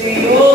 Senhor.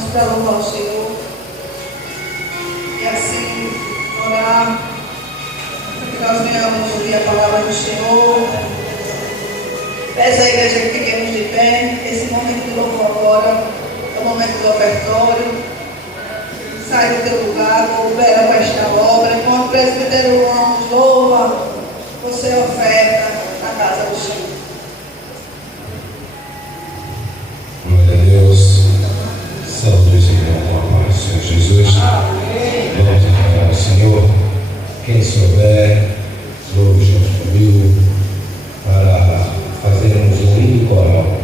mãos para louvar o Senhor. E assim, orar, que nós venhamos ouvir a palavra do Senhor. Peço à igreja que fiquemos de pé. Esse momento de louvor agora é o momento do ofertório. Sai do teu lugar, coopera com esta obra. Enquanto o presbítero nos louva, você oferta na casa do Senhor. Glória a Deus. Saúde, Senhor, com a paz do Senhor Jesus. Vamos adorar ao Senhor. Quem souber, louve junto comigo para fazermos um hino coral.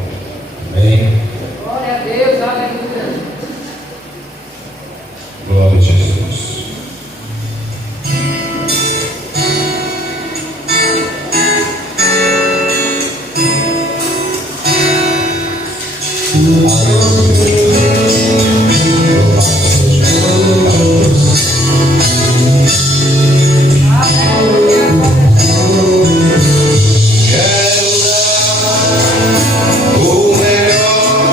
Amém? Glória a Deus, aleluia. Glória a Jesus. Quero dar o melhor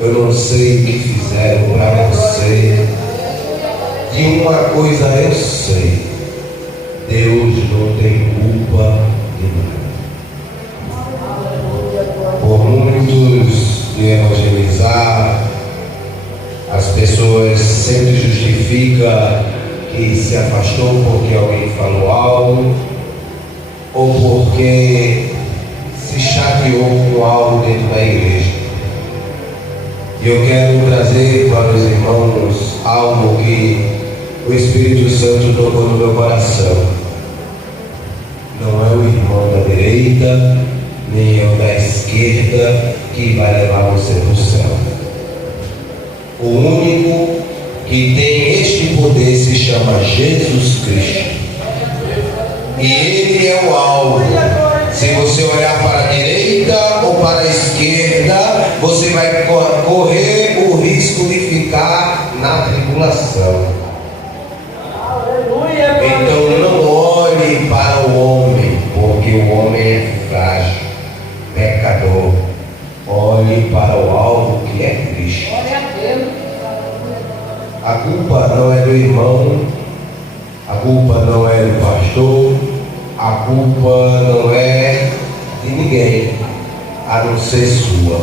Eu não sei o que fizeram para você. De uma coisa eu sei: Deus não tem culpa de nada. Por muitos de evangelizar, as pessoas sempre justificam que se afastou porque alguém falou algo, ou porque se chateou com algo dentro da igreja. E eu quero trazer para os irmãos algo que o Espírito Santo tocou no meu coração. Não é o irmão da direita, nem o da esquerda que vai levar você para o céu. O único que tem este poder se chama Jesus Cristo. E Ele é o alvo. Se você olhar para a direita ou para a esquerda, você vai correr o risco de ficar na tribulação. Então não olhe para o homem, porque o homem é frágil, pecador. Olhe para o alvo que é Cristo. A culpa não é do irmão, a culpa não é do pastor, a culpa não é de ninguém, a não ser sua.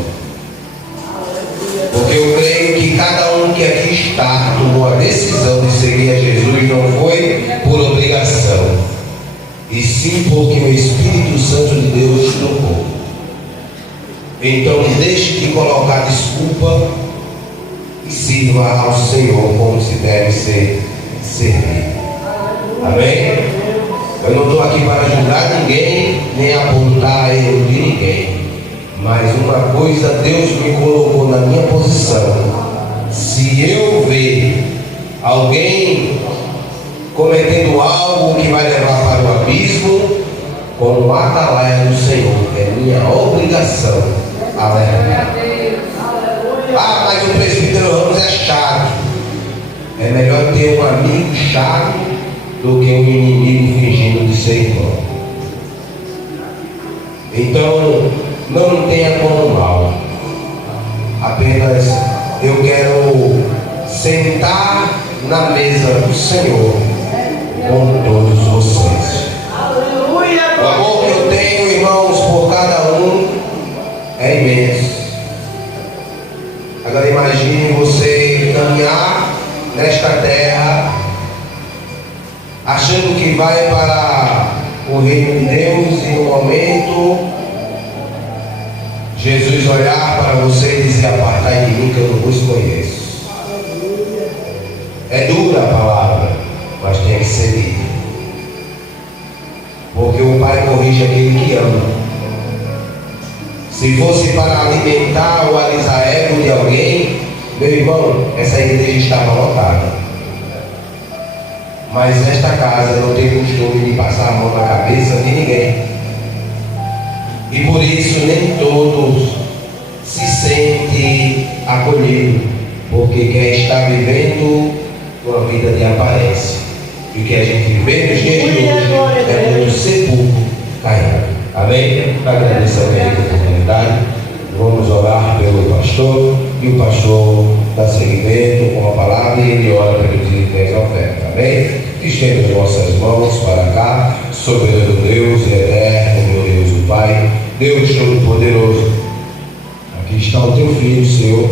Porque eu creio que cada um que aqui está tomou a decisão de seguir a Jesus não foi por obrigação, e sim porque o Espírito Santo de Deus tocou. Então deixe de colocar desculpa e sirva ao Senhor como se deve ser servido. Amém? Eu não estou aqui para julgar ninguém, nem apontar erro de ninguém. Mas uma coisa Deus me colocou na minha posição: se eu ver alguém cometendo algo que vai levar para o abismo, como atalaia do Senhor, é minha obrigação alertar. Ah, mas o presbítero Ramos é chato. É melhor ter um amigo chato do que um inimigo fingindo de ser irmão. Então, não tenha como mal. Apenas eu quero sentar na mesa do Senhor com todos vocês. O amor que eu tenho, irmãos, por cada um é imenso. Agora imagine você caminhar nesta terra achando que vai para o reino de Deus e no momento Jesus olhar para você e dizer: apartai de mim que eu não vos conheço. É dura a palavra, mas tem que ser dita. Porque o Pai corrige aquele que ama. Se fosse para alimentar o alisar ego de alguém, meu irmão, essa igreja estava lotada. Mas nesta casa não tem costume de passar a mão na cabeça de ninguém. E por isso nem todos se sentem acolhidos, porque quer estar vivendo uma vida de aparência. E o que a gente vê nos dias de hoje é muito sepulcro caindo. Amém? Agradeço a minha oportunidade. Vamos orar pelo pastor e o pastor dá seguimento com a palavra e ele ora pelos itens da oferta. Amém? Estende as vossas mãos para cá, soberano Deus e eterno, glorioso Pai, Deus Todo-Poderoso. Aqui está o teu filho, Senhor,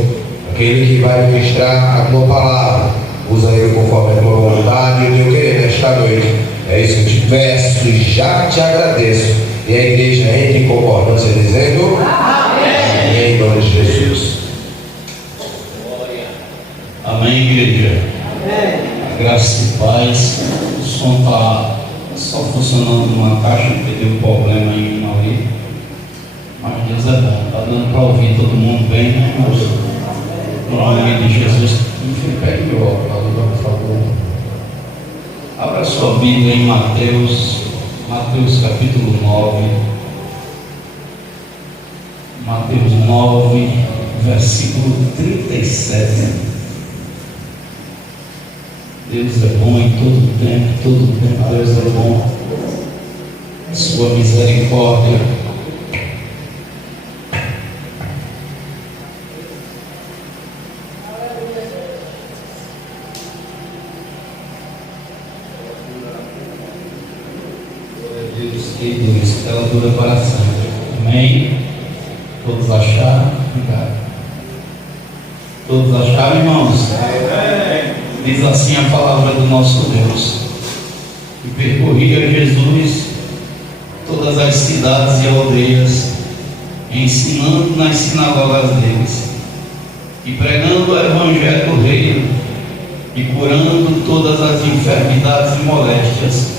aquele que vai ministrar a tua palavra. Usa ele conforme a tua vontade e o teu querer nesta noite. É isso que eu te peço e já te agradeço. E a igreja entra em concordância dizendo: amém. Em nome de Jesus. Amém, igreja. Amém. Graça e paz. O som está só funcionando numa caixa, porque deu problema em uma ali. Mas Deus é bom. Está dando para ouvir todo mundo bem, né, irmãos? No nome de Jesus. Enfim, pegue meu óculos, por favor. Abra sua Bíblia em Mateus capítulo 9. Mateus 9, versículo 37. Deus é bom em todo tempo Deus é bom. Sua misericórdia e diz que ela dura para sempre. Amém? Todos acharam? Obrigado. Todos acharam, irmãos? Diz assim a palavra do nosso Deus: e percorria Jesus todas as cidades e aldeias, ensinando nas sinagogas deles, e pregando o evangelho do reino, e curando todas as enfermidades e moléstias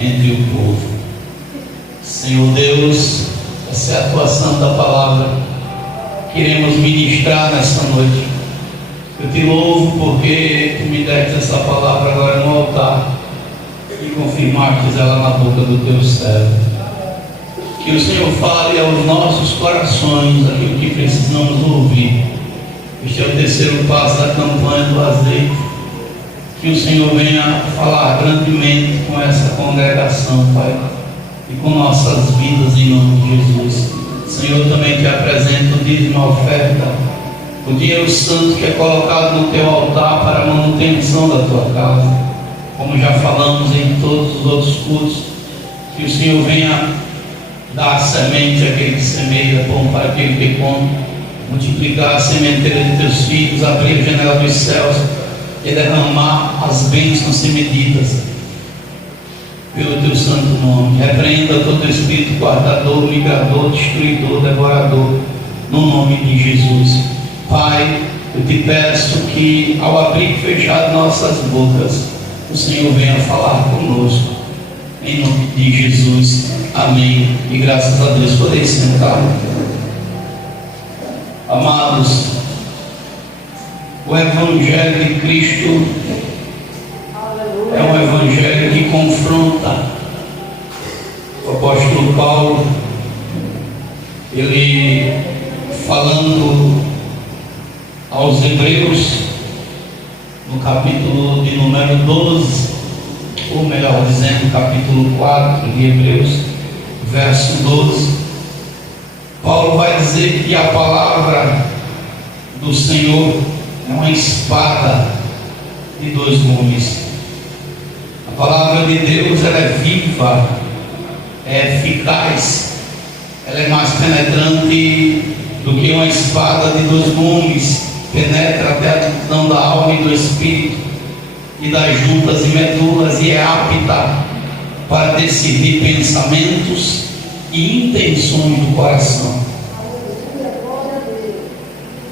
entre o povo. Senhor Deus, essa é a tua santa palavra, queremos ministrar nesta noite. Eu te louvo porque tu me deste essa palavra agora no altar e confirmaste ela na boca do teu servo. Que o Senhor fale aos nossos corações aquilo que precisamos ouvir. Este é o terceiro passo da campanha do azeite. Que o Senhor venha falar grandemente com essa congregação, Pai, e com nossas vidas em nome de Jesus. Senhor, também te apresento o dízimo, a oferta, o dinheiro santo que é colocado no teu altar para a manutenção da tua casa. Como já falamos em todos os outros cultos, que o Senhor venha dar a semente àquele que semeia, pão para aquele que come, multiplicar a sementeira de teus filhos, abrir a janela dos céus e derramar as bênçãos sem medidas, pelo teu santo nome. Repreenda todo espírito guardador, migrador, destruidor, devorador, no nome de Jesus. Pai, eu te peço que ao abrir e fechar nossas bocas, o Senhor venha falar conosco, em nome de Jesus. Amém. E graças a Deus. Podem sentar. Amados, o Evangelho de Cristo é um Evangelho que confronta. O apóstolo Paulo, ele falando aos Hebreus, no capítulo de número 12, ou melhor dizendo, capítulo 4 de Hebreus, verso 12, Paulo vai dizer que a palavra do Senhor é uma espada de dois gumes. A palavra de Deus, ela é viva, é eficaz, ela é mais penetrante do que uma espada de dois gumes, penetra até a divisão da alma e do espírito e das juntas e medulas, e é apta para decidir pensamentos e intenções do coração.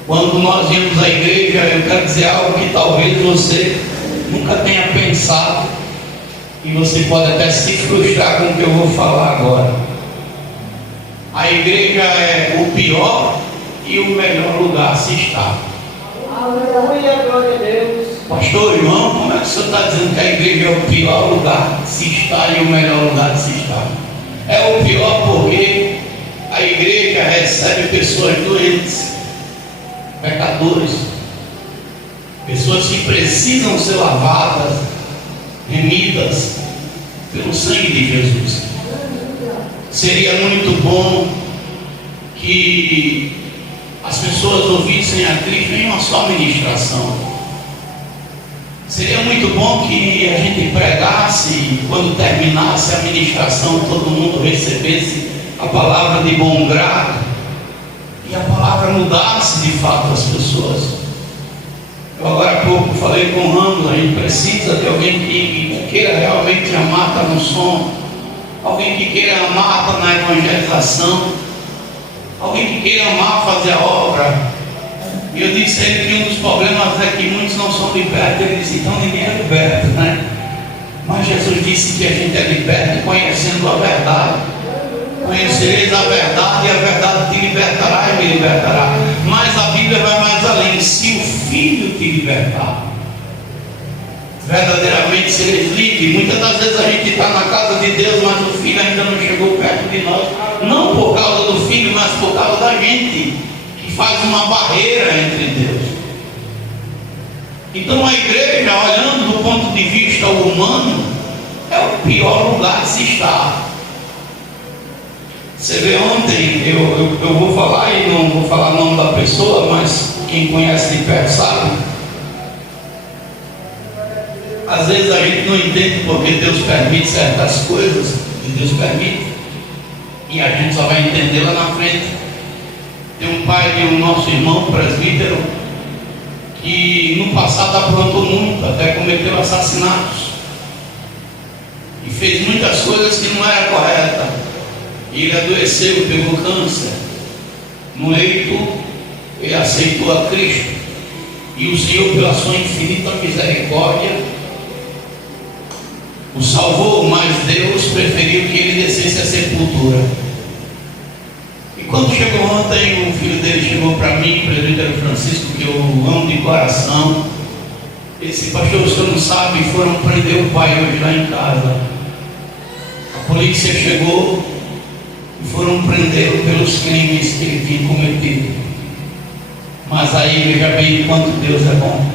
Quando nós vamos à igreja, eu quero dizer algo que talvez você nunca tenha pensado, e você pode até se frustrar com o que eu vou falar agora. A igreja é o pior e o melhor lugar a se estar. Aleluia, glória a Deus. Pastor, irmão, como é que o senhor está dizendo que a igreja é o pior lugar de se estar e o melhor lugar de se estar? É o pior porque a igreja recebe pessoas doentes, pecadores, pessoas que precisam ser lavadas, remidas pelo sangue de Jesus. Seria muito bom que as pessoas ouvissem a Cristo em uma só ministração. Seria muito bom que a gente pregasse e quando terminasse a ministração todo mundo recebesse a palavra de bom grado e a palavra mudasse de fato as pessoas. Eu agora há pouco falei com o Ramos, a gente precisa de alguém que queira realmente amar, está no som, alguém que queira amar, está na evangelização, alguém que queira amar, fazer a obra. E eu disse a ele que um dos problemas é que muitos não são libertos. Ele disse, então ninguém é liberto, né? Mas Jesus disse que a gente é liberto conhecendo a verdade. Conhecereis a verdade e a verdade te libertará e me libertará. Mas a Bíblia vai mais além. Se o Filho te libertar, verdadeiramente sereis livres. Muitas das vezes a gente está na casa de Deus, mas o Filho ainda não chegou perto de nós. Não por causa do Filho, mas por causa da gente, que faz uma barreira entre Deus. Então a igreja, olhando do ponto de vista humano, é o pior lugar de se estar. Você vê, ontem eu vou falar, e não vou falar o nome da pessoa, mas quem conhece de perto sabe. Às vezes a gente não entende porque Deus permite certas coisas, e Deus permite. E a gente só vai entender lá na frente. Tem um pai de um nosso irmão presbítero que no passado aprontou muito, até cometeu assassinatos e fez muitas coisas que não era correta. E ele adoeceu, pegou câncer. No leito, ele aceitou a Cristo, e o Senhor, pela sua infinita misericórdia, o salvou, mas Deus preferiu que ele descesse à sepultura. E quando chegou ontem, o filho dele chegou para mim, o presbítero Francisco, que eu amo de coração. Ele disse: pastor, você não sabe, foram prender o pai hoje lá em casa. A polícia chegou e foram prendê-lo pelos crimes que ele tinha cometido. Mas aí veja bem quanto Deus é bom,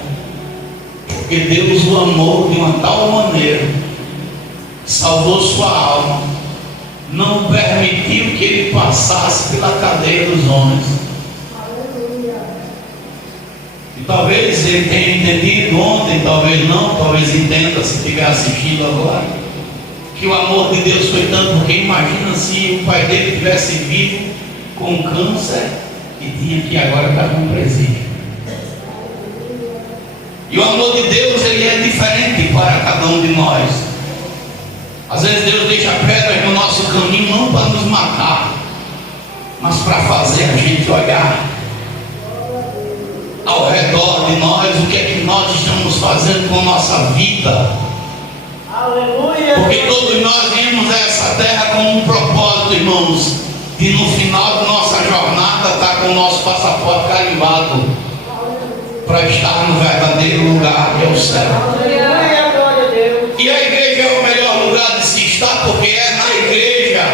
porque Deus o amou de uma tal maneira, salvou sua alma, não permitiu que ele passasse pela cadeia dos homens. E talvez ele tenha entendido ontem, talvez não, talvez entenda se estiver assistindo agora, que o amor de Deus foi tanto, porque imagina se o pai dele tivesse vivo com câncer e tinha que agora estar num presídio. E o amor de Deus, ele é diferente para cada um de nós. Às vezes Deus deixa pedras no nosso caminho, não para nos matar, mas para fazer a gente olhar ao redor de nós, o que é que nós estamos fazendo com a nossa vida. Aleluia. Porque todos nós viemos a essa terra com um propósito, irmãos, de no final da nossa jornada estar com o nosso passaporte carimbado para estar no verdadeiro lugar, que é o céu. Aleluia, glória a Deus. E a igreja é o melhor lugar de se estar, porque é na igreja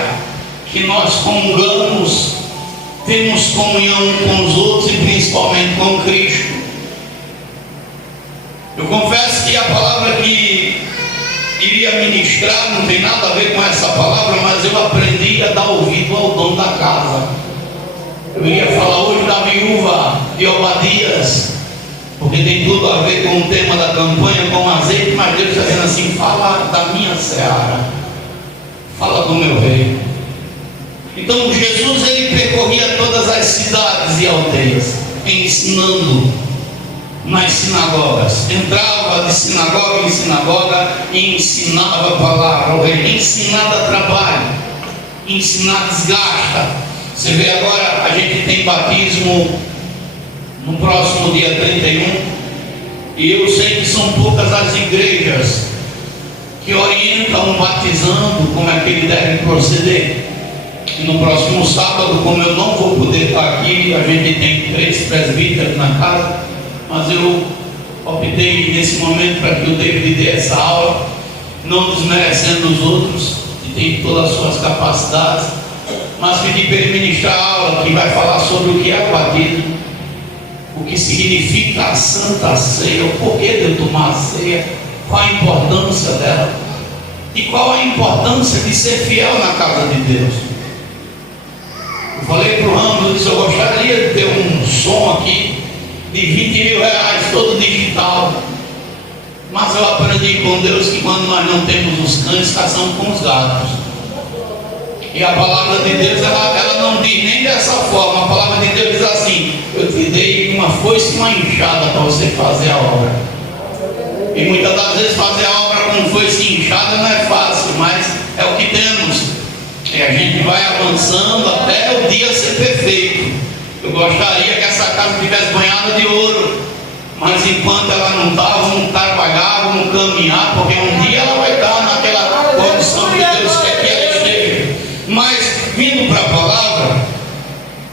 que nós comungamos, temos comunhão com os outros e principalmente com Cristo. Eu confesso que a palavra que iria ministrar não tem nada a ver com essa palavra, mas eu aprendi a dar ouvido ao dono da casa. Eu iria falar hoje da viúva de Obadias, porque tem tudo a ver com o tema da campanha, com o azeite, mas Deus está dizendo assim: fala da minha seara, fala do meu rei. Então Jesus, ele percorria todas as cidades e aldeias, ensinando nas sinagogas, entrava de sinagoga em sinagoga e ensinava a palavra. Ele ensinar dá trabalho, ensinar desgasta. Você vê agora, a gente tem batismo no próximo dia 31, e eu sei que são poucas as igrejas que orientam batizando como é que ele deve proceder. E no próximo sábado, como eu não vou poder estar aqui, a gente tem 3 presbíteros na casa, mas eu optei nesse momento para que o David dê essa aula, não desmerecendo os outros, que tem todas as suas capacidades, mas pedi para ele ministrar a aula que vai falar sobre o que é o batismo, o que significa a Santa Ceia, o porquê de eu tomar a ceia, qual a importância dela e qual a importância de ser fiel na casa de Deus. Eu falei para o Ramos, eu disse: eu gostaria de ter um som aqui de 20 mil reais, todo digital, mas eu aprendi com Deus que quando nós não temos os cães, caçamos com os gatos. E a palavra de Deus, ela não diz nem dessa forma. A palavra de Deus diz assim: eu te dei uma foice e uma enxada para você fazer a obra. E muitas das vezes fazer a obra com foice e enxada não é fácil, mas é o que temos. E a gente vai avançando até o dia ser perfeito. Eu gostaria que essa casa estivesse banhada de ouro, mas enquanto ela não está, vamos trabalhar, vamos caminhar, porque um dia ela vai estar naquela condição que Deus quer que ela esteja. Mas, vindo para a palavra,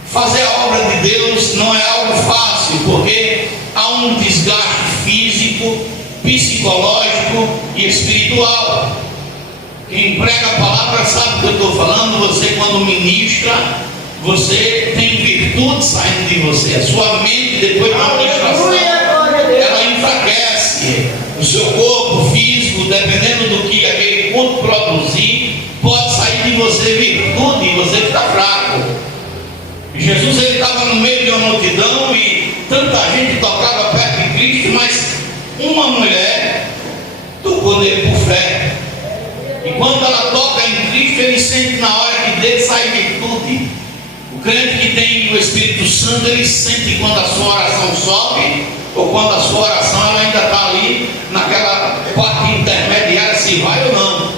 fazer a obra de Deus não é algo fácil, porque há um desgaste físico, psicológico e espiritual. Quem prega a palavra sabe o que eu estou falando. Você, quando ministra, você tem virtude saindo de você. A sua mente, depois da ministração, ela enfraquece. O seu corpo físico, dependendo do que aquele culto produzir, pode sair de você virtude e você fica fraco. Jesus, ele estava no meio de uma multidão e tanta gente tocava perto de Cristo, mas uma mulher tocou nele por fé. E quando ela toca em Cristo, ele sente na hora que dele sai virtude. O crente que tem o Espírito Santo, ele sente quando a sua oração sobe, ou quando a sua oração ela ainda está ali, naquela parte intermediária, se vai ou não.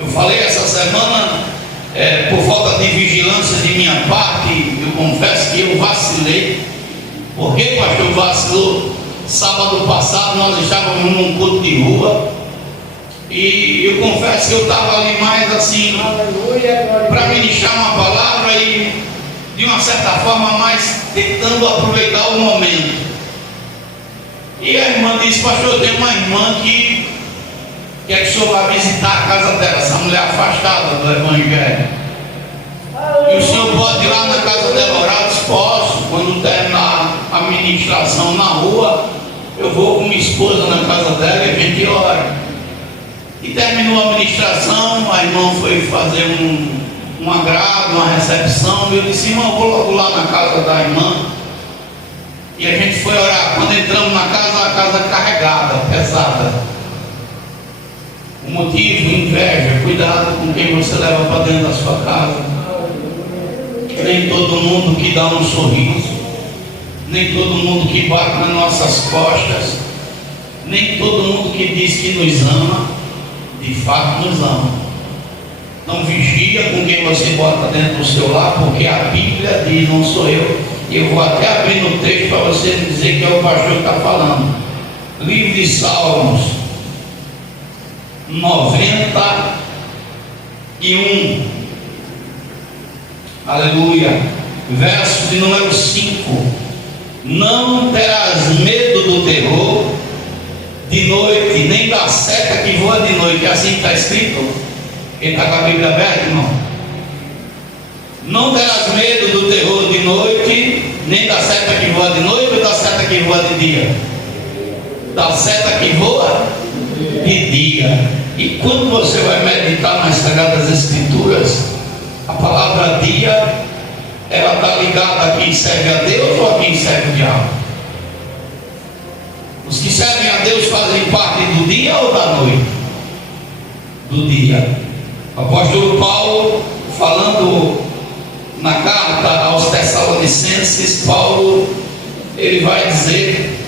Eu falei essa semana, por falta de vigilância de minha parte, eu confesso que eu vacilei. Por que, pastor, vacilou? Sábado passado nós estávamos num culto de rua, e eu confesso que eu estava ali mais assim, para ministrar uma palavra e de uma certa forma mais tentando aproveitar o momento. E a irmã disse: pastor, eu tenho uma irmã que quer que o senhor vá visitar a casa dela, essa mulher afastada do evangelho. E o senhor pode ir lá na casa dela orar? Eu disse: posso. Quando terminar a ministração na rua, eu vou com minha esposa na casa dela e a gente ora. E terminou a ministração, a irmã foi fazer um agrado, uma recepção. Eu disse: irmão, eu vou logo lá na casa da irmã. E a gente foi orar. Quando entramos na casa, a casa carregada, pesada. O motivo: inveja. Cuidado com quem você leva para dentro da sua casa. Nem todo mundo que dá um sorriso, nem todo mundo que bate nas nossas costas, nem todo mundo que diz que nos ama, de fato nos ama. Então vigia com quem você bota dentro do seu lar, porque a Bíblia diz, não sou eu. Eu vou até abrir no texto para você dizer que é o pastor que está falando. Livro de Salmos 91, aleluia, verso de número 5. Não terás medo do terror de noite, nem da seta que voa de noite. É assim que está escrito. Quem está com a Bíblia aberta, irmão? Não terás medo do terror de noite, nem da seta que voa de noite, ou da seta que voa de dia? Da seta que voa de dia. E quando você vai meditar nas Sagradas Escrituras, a palavra dia, ela está ligada a quem serve a Deus ou a quem serve o diabo? Os que servem a Deus fazem parte do dia ou da noite? Do dia. O apóstolo Paulo, falando na carta aos Tessalonicenses, Paulo, ele vai dizer,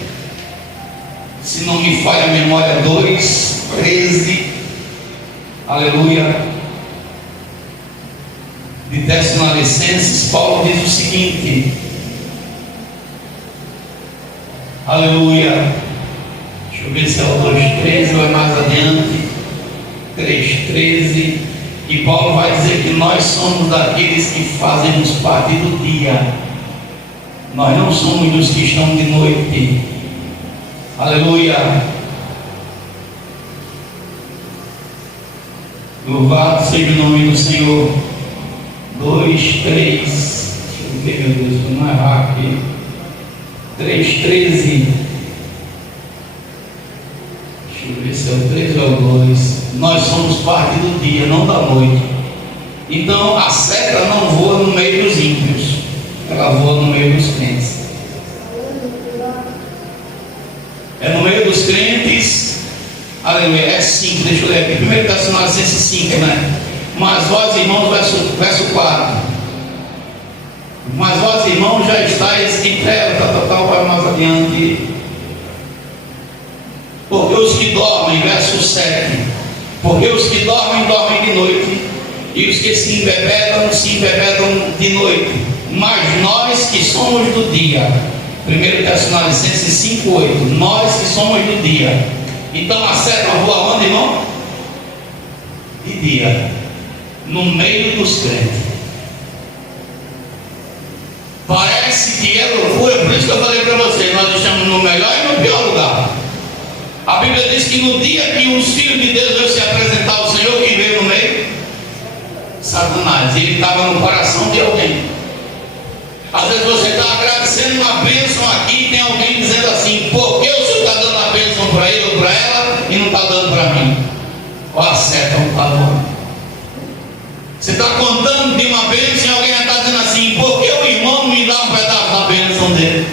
se não me falha a memória, 2:13, aleluia, de Tessalonicenses, Paulo diz o seguinte, aleluia, deixa eu ver se é o 2:13 ou é mais adiante, 3:13, e Paulo vai dizer que nós somos daqueles que fazemos parte do dia, nós não somos dos que estão de noite, aleluia. Louvado seja o nome do Senhor. 2:3, deixa eu ver, meu Deus, para não errar aqui. 3:13, deixa eu ver se é o 3 ou o 2. Nós somos parte do dia, não da noite. Então a seta não voa no meio dos ímpios, ela voa no meio dos crentes. É no meio dos crentes, aleluia. É 5, deixa eu ler aqui, 1 Tessalonicenses 5, né? Mas vós, irmãos, verso 4. Mas vós, irmãos, já estáis em terra, vai mais adiante. Porque os que dormem, verso 7. Porque os que dormem, dormem de noite, e os que se embebedam de noite. Mas nós que somos do dia, 1 Tessalonicenses 5:8, nós que somos do dia. Então a seta voa onde, irmão? De dia, no meio dos crentes. Parece que é loucura, por isso que eu falei para vocês, nós estamos no melhor e no pior lugar. A Bíblia diz que no dia que os filhos de Deus vão se apresentar ao Senhor, quem veio no meio? Satanás. Ele estava no coração de alguém. Às vezes você está agradecendo uma bênção aqui e tem alguém dizendo assim: por que o Senhor está dando a bênção para ele ou para ela e não está dando para mim? Olha a seta, não está dando. Você está contando de uma bênção e alguém está dizendo assim: por que o irmão não me dá um pedaço da bênção dele?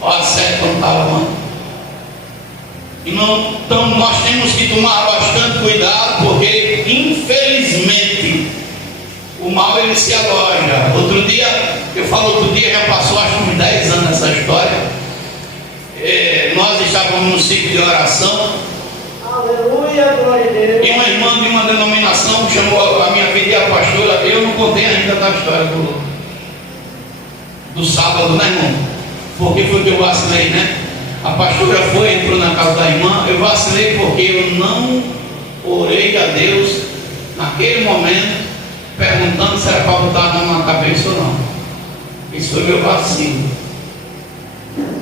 Olha a seta, não está dando. Então nós temos que tomar bastante cuidado, porque infelizmente o mal ele se aloja. Outro dia, já passou acho que uns 10 anos essa história. Nós estávamos no ciclo de oração. Aleluia, glória a Deus. E uma irmã de uma denominação chamou a minha vida e a pastora. Eu não contei ainda da história do sábado, né, irmão? Porque foi que eu vacilei, né? A pastora entrou na casa da irmã. Eu vacilei porque eu não orei a Deus naquele momento, perguntando se era para botar a mão na cabeça ou não. Isso foi meu vacilo.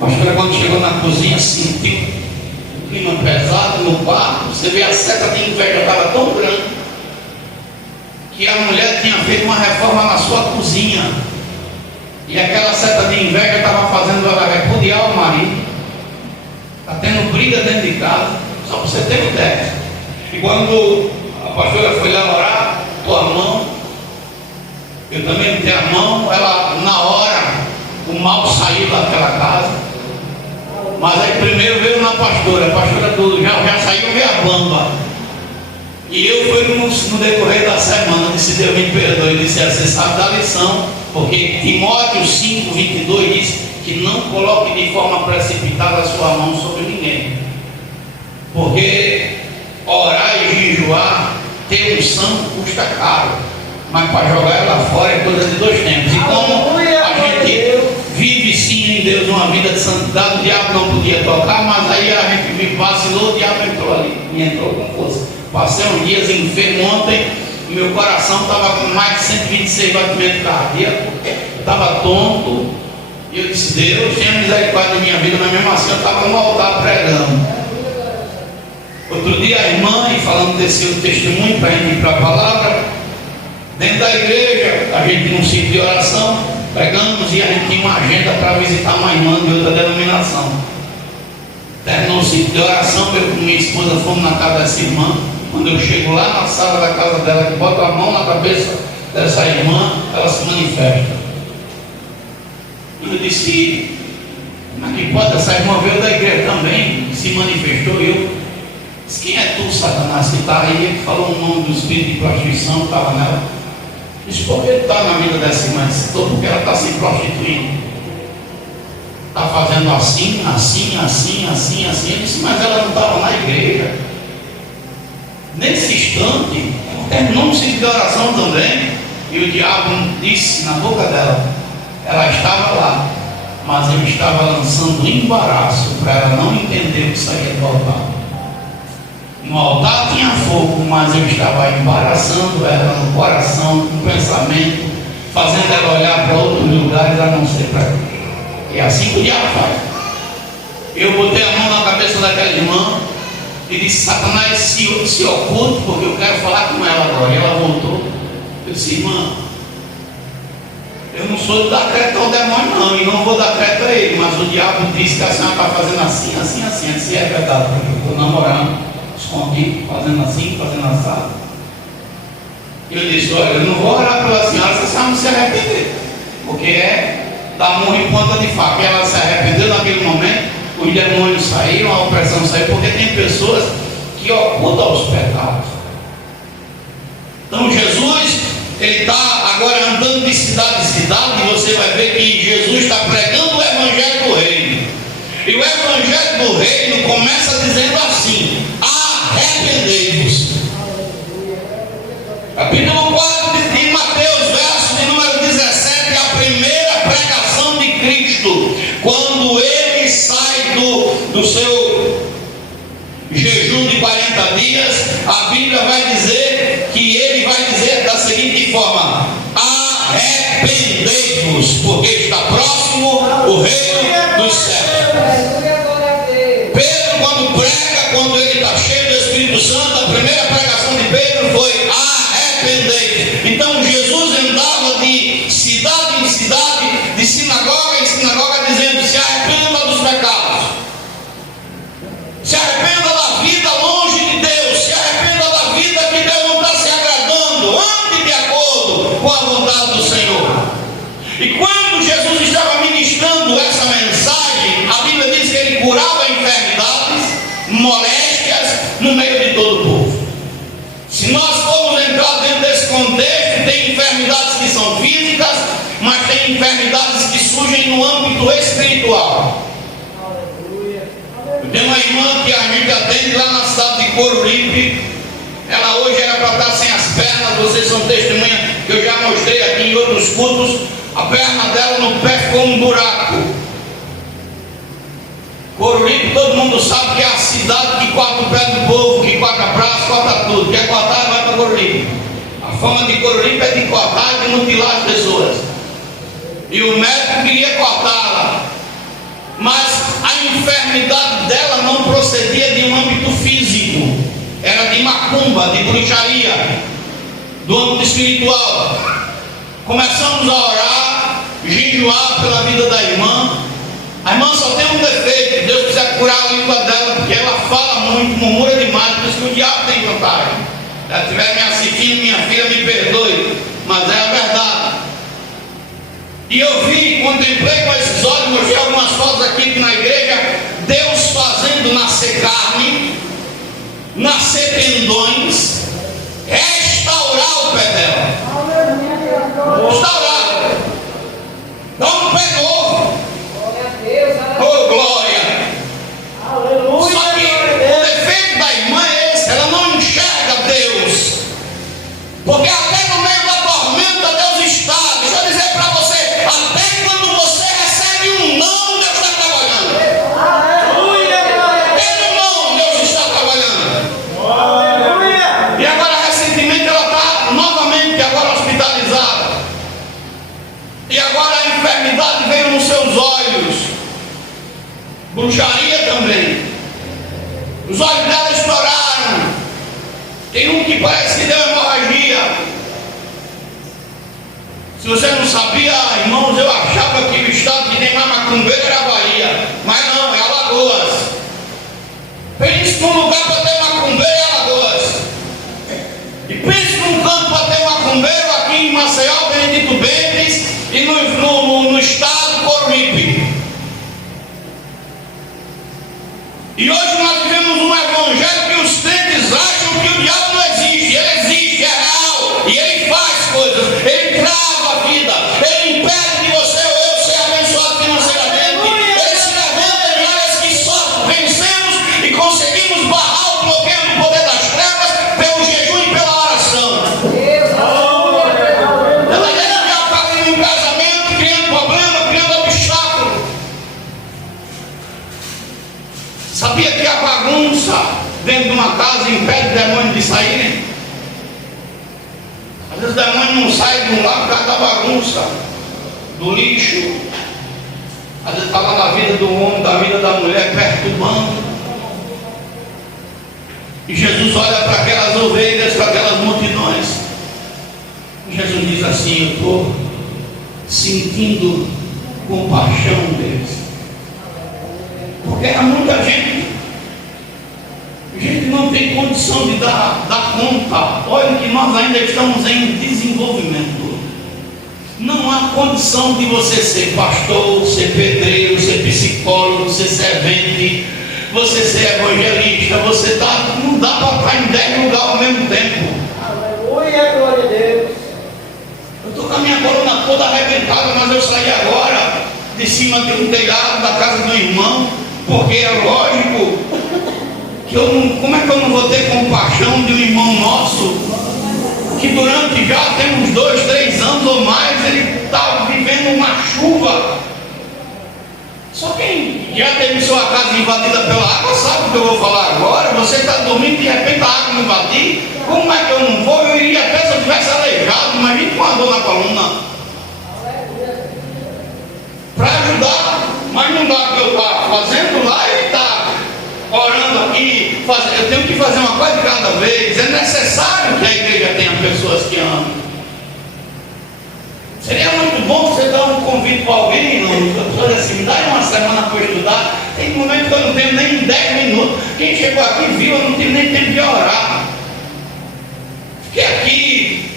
A pastora, quando chegou na cozinha, sentiu um clima pesado no quarto. Você vê, a seta de inveja estava tão grande que a mulher tinha feito uma reforma na sua cozinha, e aquela seta de inveja estava fazendo ela repudiar o marido. Está tendo briga dentro de casa, só para você ter ideia. E quando a pastora foi lá orar, botou a mão, eu também botei a mão, ela, na hora, o mal saiu daquela casa. Mas aí primeiro veio na pastora, a pastora tudo, já saiu meia bamba. E eu fui no decorrer da semana, disse: Deus me perdoe. Eu disse: você sabe da lição, porque Timóteo 5:22 diz que não coloque de forma precipitada a sua mão sobre ninguém, porque orar e jejuar, ter unção custa caro, mas para jogar ela fora é coisa de dois tempos. E como a gente vive sim em Deus uma vida de santidade, o diabo não podia tocar, mas aí a gente vacilou, o diabo entrou ali, e entrou com força. Passei uns dias enfermo ontem, meu coração estava com mais de 126 batimentos cardíacos, estava tonto, e eu disse: Deus, tenha misericórdia da minha vida, mas mesmo assim eu estava no altar pregando. Outro dia a irmã, e falando desse testemunho para a gente ir para a palavra, dentro da igreja, a gente num ciclo de oração, pregamos, e a gente tinha uma agenda para visitar uma irmã de outra denominação. Terminou o ciclo de oração, eu com minha esposa fomos na casa dessa irmã. Quando eu chego lá na sala da casa dela, que boto a mão na cabeça dessa irmã, ela se manifesta. E eu disse: como é que pode? Essa irmã veio da igreja também, se manifestou. Eu disse: quem é tu, Satanás, que está aí? Ele falou o nome do espírito de prostituição que estava nela. Eu disse: por que ele está na vida dessa irmã? Estou, porque ela está se prostituindo. Está fazendo assim. Eu disse: mas ela não estava na igreja. Nesse instante, terminou um ciclo de oração também, e o diabo disse na boca dela: ela estava lá, mas eu estava lançando embaraço para ela não entender o que saía do altar. No altar tinha fogo, mas eu estava embaraçando ela no coração, no pensamento, fazendo ela olhar para outros lugares a não ser para mim. E assim que o diabo faz. Eu botei a mão na cabeça daquela irmã e disse: Satanás, se oculte, porque eu quero falar com ela agora. E ela voltou. Eu disse: irmã, eu não sou de dar crédito ao demônio não, e não vou dar crédito a ele, mas o diabo disse que a senhora está fazendo assim. Eu disse: é verdade, porque eu estou namorando, escondido, fazendo assim, fazendo assado. E eu disse: olha, eu não vou orar pela senhora se a senhora não se arrepender, porque é dar murro em ponta de faca. E ela se arrependeu naquele momento, os demônios saíram, a opressão saiu, porque tem pessoas que ocultam os pecados. Então Jesus, ele está agora andando de cidade em cidade, e você vai ver que Jesus está pregando o evangelho do reino. E o evangelho do reino começa dizendo assim: arrependei-vos. Capítulo 4 de Mateus, verso de número 17, é a primeira pregação de Cristo, quando ele sai do seu jejum de 40 dias. A Bíblia vai dizer que ele vai dizer da seguinte forma: arrependei-vos, porque está próximo o reino dos céus. Pedro, quando ele está cheio do Espírito Santo, a primeira pregação de Pedro foi: arrependei-vos. Então Jesus andava de cidade em cidade, de sinagoga em sinagoga, dizendo: se arrependa dos pecados, se arrependa da vida longe de Deus, se arrependa da vida que Deus não está se agradando, ande de acordo com a vontade do Senhor. E quando Jesus estava ministrando essa mensagem, a Bíblia diz que ele curava enfermidades, moléstias no meio de todo o povo. Se nós formos entrar dentro desse contexto, tem enfermidades que são físicas, mas tem enfermidades que surgem no âmbito espiritual. Eu tenho uma irmã que a gente atende lá na cidade de Coruripe. Ela hoje era para estar sem as pernas. Vocês são testemunha que eu já mostrei aqui em outros cultos. A perna dela no pé ficou um buraco. Coruripe, todo mundo sabe que é a cidade que corta o pé do povo, que corta braço, corta tudo. Quer cortar, vai para Coruripe. A fama de Coruripe é de cortar e de mutilar as pessoas. E o médico queria cortá-la, mas a enfermidade dela não procedia de um âmbito físico, era de macumba, de bruxaria, do âmbito espiritual. Começamos a orar, jejuar pela vida da irmã. A irmã só tem um defeito: Deus precisa curar a língua dela, porque ela fala muito, murmura demais, por isso que o diabo tem vantagem. Se ela estiver me assistindo, minha filha, me perdoe, mas é a verdade. E eu vi, contemplei com esses olhos, mostrei algumas fotos aqui na igreja, Deus fazendo nascer carne, nascer tendões, restaurar o pé dela. Restaurar. Dá um pé novo. Oh, glória. Só que o defeito da irmã é esse: ela não enxerga Deus, porque até no meio da tormenta Deus está. Deixa eu dizer para você, até quando você recebe um não, Deus está trabalhando. Até no não, Deus está trabalhando. E agora recentemente ela está novamente agora hospitalizada. E agora a enfermidade veio nos seus olhos. Bruxaria também. Os olhos dela estouraram. Tem um que parece que deu hemorragia. Se você não sabia, irmãos, eu achava que o estado que tem mais macumbeiro era a Bahia. Mas não, é Alagoas. Pense num lugar para ter macumbeiro é Alagoas. E pense num canto para ter macumbeiro aqui em Maceió, Benedito Bentes, e no estado Coruripe. E hoje nós vivemos um evangelho que os crentes acham que o diabo não existe. Ele existe, é real, e ele faz coisas, ele trava a vida, ele impede de você ou eu ser abençoado financeiramente. Ele se levanta em áreas que só vencemos e conseguimos barrar o bloqueio do poder das trevas pelo jejum e pela oração. Ela já está em um casamento, criando problema, criando obstáculo. Sabia que a bagunça dentro de uma casa impede o demônio de saírem? Às vezes o demônio não sai de um lado por causa da bagunça, do lixo. Às vezes está lá na vida do homem, da vida da mulher, perturbando. E Jesus olha para aquelas ovelhas, para aquelas multidões. E Jesus diz assim: eu estou sentindo compaixão deles. Porque há muita gente não tem condição de dar conta. Olha que nós ainda estamos em desenvolvimento. Não há condição de você ser pastor, ser pedreiro, ser psicólogo, ser servente, você ser evangelista. Não dá para estar em 10 lugares ao mesmo tempo. Aleluia, glória a Deus. Eu estou com a minha coluna toda arrebentada, mas eu saí agora de cima de um telhado da casa do irmão, porque é lógico que como é que eu não vou ter compaixão de um irmão nosso que durante já temos 2, 3 anos ou mais ele está vivendo uma chuva. Só quem já teve sua casa invadida pela água sabe o que eu vou falar agora. Você está dormindo e de repente a água me invadir. Como é que eu não vou? Eu iria até se eu tivesse aleijado. Imagina com a dor na coluna para ajudar, mas não dá o que eu estou fazendo lá e está orando aqui. Eu tenho que fazer uma coisa de cada vez. É necessário que a igreja tenha pessoas que amam. Seria muito bom você dar um convite para alguém, não, assim, me dá uma semana para estudar. Tem momento que eu não tenho nem 10 minutos. Quem chegou aqui viu, eu não tive nem tempo de orar. Fiquei aqui,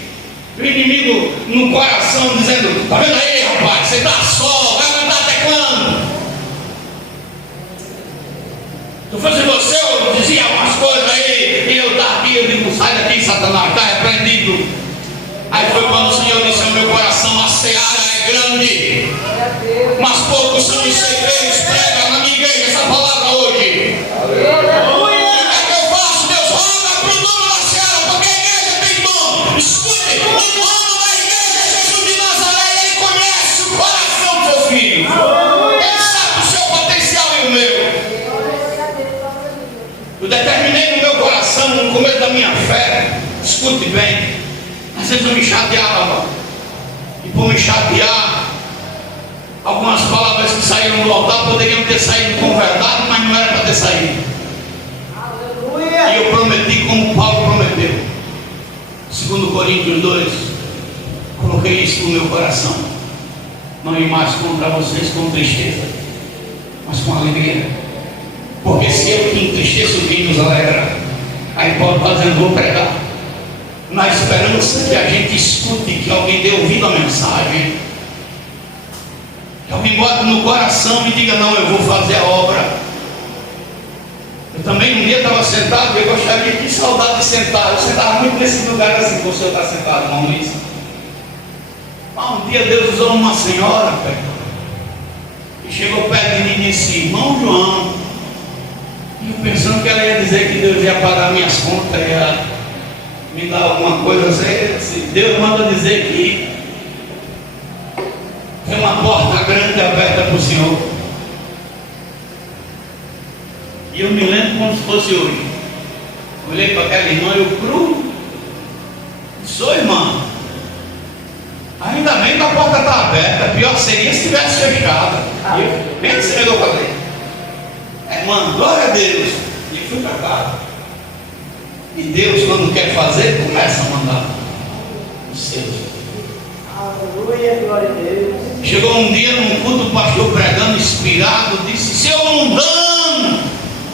o inimigo no coração dizendo: tá vendo aí, rapaz, você dá sol, vai aguentar até quando? Se fosse você, eu dizia algumas coisas aí, e eu estava aqui, eu digo: sai daqui, Satanás, está repreendido. Aí foi quando o Senhor disse ao meu coração: a seara é grande, mas poucos são os ceifeiros. Prega na minha igreja essa palavra hoje. Eu determinei no meu coração, no começo da minha fé, escute bem, às vezes eu me chateava, e por me chatear, algumas palavras que saíram do altar poderiam ter saído com verdade, mas não era para ter saído. E eu prometi como Paulo prometeu, 2 Coríntios 2, coloquei isso no meu coração: não ir mais contra vocês com tristeza, mas com alegria. Porque se eu que entristeço, quem nos alegra? Aí Paulo está dizendo: vou pregar, na esperança que a gente escute, que alguém dê ouvido à mensagem, que alguém bote no coração e diga: não, eu vou fazer a obra. Eu também um dia estava sentado e eu gostaria de saudade de sentar. Eu sentava muito nesse lugar assim que o senhor está sentado, irmão Luiz. Mas um dia Deus usou uma senhora, e chegou perto de mim e disse: irmão João. E eu pensando que ela ia dizer que Deus ia pagar minhas contas, ia me dar alguma coisa assim. Deus manda dizer que tem uma porta grande aberta para o Senhor. E eu me lembro como se fosse hoje. Olhei para aquela irmã e eu cru. Sou irmã. Ainda bem que a porta está aberta. Pior seria se tivesse fechada. E eu bem assim eu falei: irmã, glória a Deus. E fui para casa. E Deus, quando quer fazer, começa a mandar os seus. Aleluia, glória a Deus. Chegou um dia num culto, o pastor pregando, inspirado, disse: seu mundano.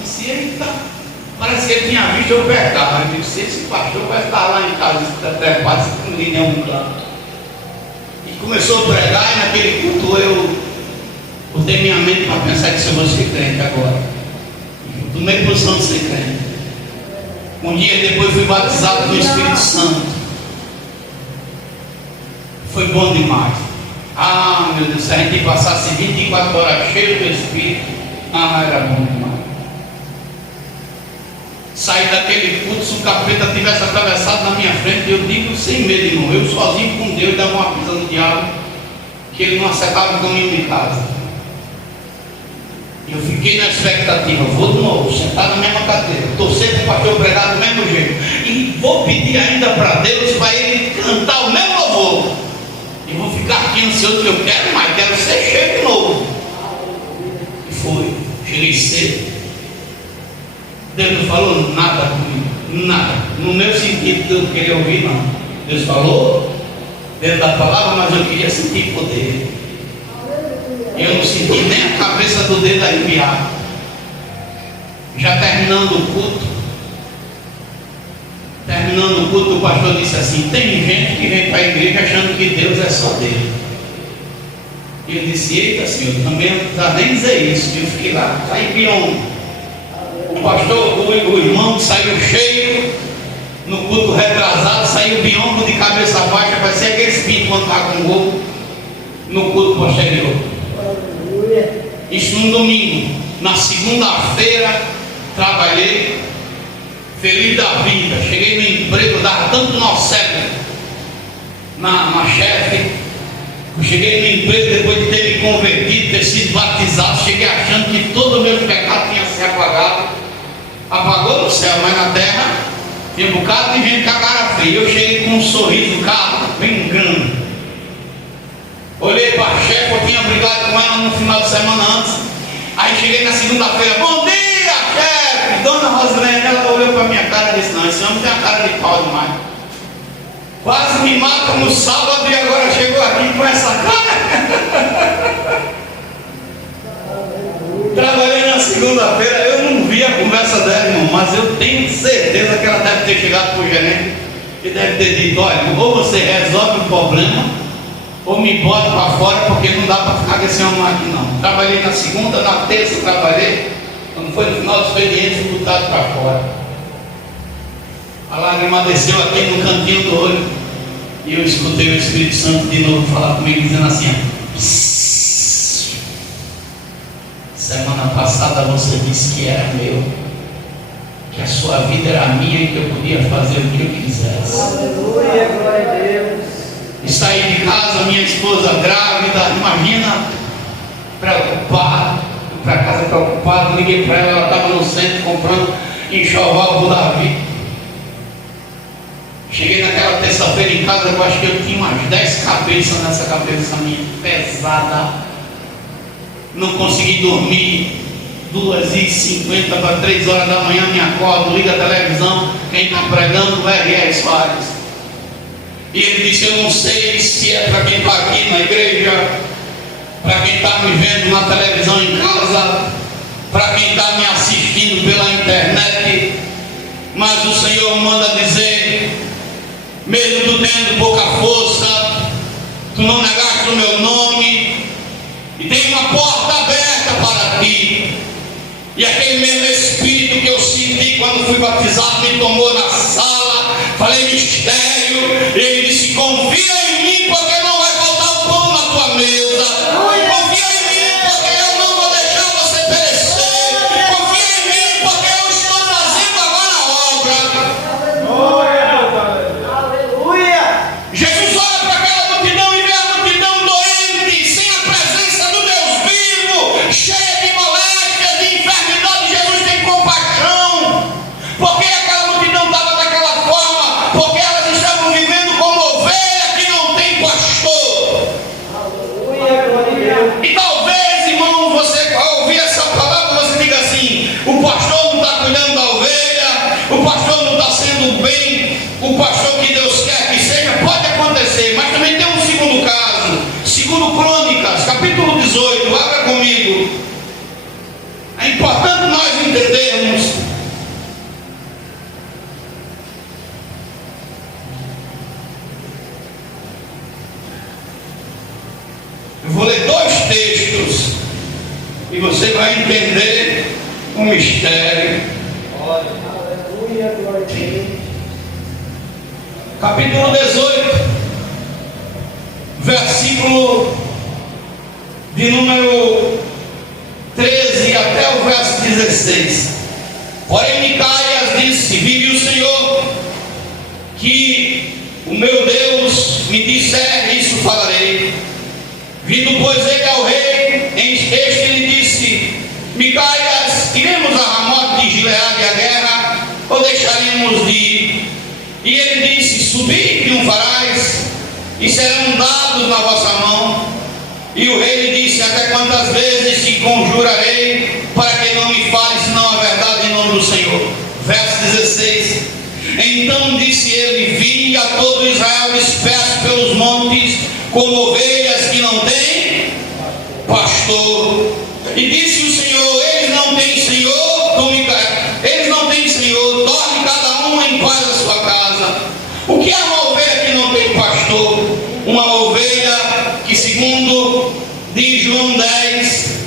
Disse: eita, parece que ele tinha visto eu pecar. Eu disse: esse pastor vai estar lá em casa, até quase que ninguém é um canto. E começou a pregar, e naquele culto eu botei minha mente para pensar que se eu vou ser crente agora. Tomei posição de ser crente. Um dia depois fui batizado no Espírito Santo. Foi bom demais. Ah, meu Deus, se a gente passasse 24 horas cheio do Espírito, era bom demais. Saí daquele culto, se o capeta tivesse atravessado na minha frente, eu digo sem medo, irmão, eu sozinho com Deus dava uma pisa no diabo, que ele não acertava o caminho de casa. Eu fiquei na expectativa: vou de novo, sentar na mesma cadeira, torcer para o pastor pregar do mesmo jeito, e vou pedir ainda para Deus para ele cantar o meu louvor. E vou ficar aqui ansioso, que eu quero mais, quero ser cheio de novo. E foi, cheguei cedo. Deus não falou nada comigo, nada, no meu sentido que eu queria ouvir, não. Deus falou dentro da palavra, mas eu queria sentir poder. Eu não senti nem a cabeça do dedo arrepiar. Já terminando o culto, o pastor disse assim: tem gente que vem para a igreja achando que Deus é só dele. E eu disse: eita Senhor, também não precisa nem dizer isso. E eu fiquei lá, saí biombo. O pastor, o irmão que saiu cheio no culto retrasado, saiu biombo de cabeça baixa, parecia aquele espírito quando está com gol no culto posterior. Isso no domingo. Na segunda-feira trabalhei feliz da vida. Cheguei no emprego, dava tanto nó cego na chefe. Eu cheguei no emprego depois de ter me convertido, ter sido batizado. Cheguei achando que todo o meu pecado tinha se apagado. Apagou no céu, mas na terra tinha um bocado de gente com a cara fria. Eu cheguei com um sorriso, cara, bem grande. Olhei para a chefe, eu tinha brigado com ela no final de semana antes. Aí cheguei na segunda-feira: bom dia, chefe, dona Rosilene. Ela olhou para a minha cara e disse: não, esse homem tem a cara de pau demais. Quase me mata no sábado e agora chegou aqui com essa cara. Trabalhei na segunda-feira, eu não vi a conversa dela, irmão, mas eu tenho certeza que ela deve ter chegado para o gerente e deve ter dito: olha, ou você resolve o problema, ou me bota para fora, porque não dá para ficar com esse homem aqui não. Trabalhei na segunda, na terça trabalhei, quando foi no final do expediente, fui botado para fora. A lágrima desceu aqui no cantinho do olho. E eu escutei o Espírito Santo de novo falar comigo, dizendo assim: semana passada você disse que era meu, que a sua vida era minha e que eu podia fazer o que eu quisesse. Aleluia, glória a Deus. Saí de casa, minha esposa grávida, imagina, preocupado, fui para casa preocupado, liguei para ela, ela estava no centro comprando enxoval pro Davi. Cheguei naquela terça-feira em casa, eu acho que eu tinha umas 10 cabeças nessa cabeça minha, pesada. Não consegui dormir. 2h50 para 3 horas da manhã me acordo, liga a televisão, quem está pregando? O R.R. Soares. E ele disse: eu não sei se é para quem está aqui na igreja, para quem está me vendo na televisão em casa, para quem está me assistindo pela internet, mas o Senhor manda dizer: mesmo tu tendo pouca força, tu não negaste o meu nome, e tem uma porta aberta para ti. E aquele mesmo Espírito que eu senti quando fui batizado me tomou na sala, falei mistério, ele disse: confia em mim, porque não vai faltar o pão na tua mesa. Confia em mim, porque eu não vou deixar você perecer. Confia em mim, porque eu estou fazendo agora a obra. Aleluia. Jesus olha para aquela multidão e vê a multidão doente, sem a presença do Deus vivo, cheia de moléstias, de enfermidade. Jesus tem compaixão. Por que aquela multidão estava daquela forma? Porque elas estavam vivendo como ovelha que não tem pastor. Aleluia, glória a Deus. E talvez, irmão, você ao ouvir essa palavra, você diga assim: o pastor não está cuidando da ovelha, o pastor não está sendo bem, o pastor que Deus quer que seja. Pode acontecer, mas também tem um segundo caso. Segundo Crônicas, capítulo 18, abra comigo. É importante nós entendermos. Eu vou ler 2 textos e você vai entender o mistério. Aleluia, glória a Deus. Capítulo 18, versículo de número 13 até o verso 16. Porém Micaias disse: vive o Senhor, que o meu Deus me disser, isso falarei. Vindo pois ele ao rei, este lhe disse: Micaias, iremos a Ramote de Gileade à guerra, ou deixaremos de ir? E ele disse: subi e triunfarais, e serão dados na vossa mão. E o rei lhe disse: até quantas vezes te conjurarei, para que não me fales senão a verdade em nome do Senhor? Verso 16. Então disse ele: vi a todo Israel disperso pelos montes, como ovelhas que não têm pastor. E disse o Senhor: eles não têm Senhor, eles não têm Senhor, torne cada um em paz a sua casa. O que é uma ovelha que não tem pastor? Uma ovelha que, segundo diz João 10,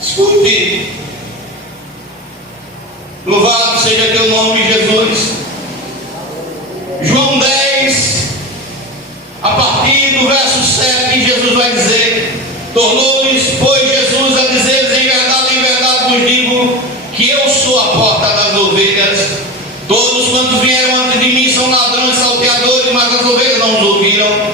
escute, louvado seja teu nome, Jesus. João 10, a partir do verso 7, Jesus vai dizer: tornou-lhes, pois, Jesus a dizer: em verdade vos digo, que eu sou a porta das ovelhas. Todos quantos vieram antes de mim são ladrões, salteadores, mas as ovelhas não os ouviram.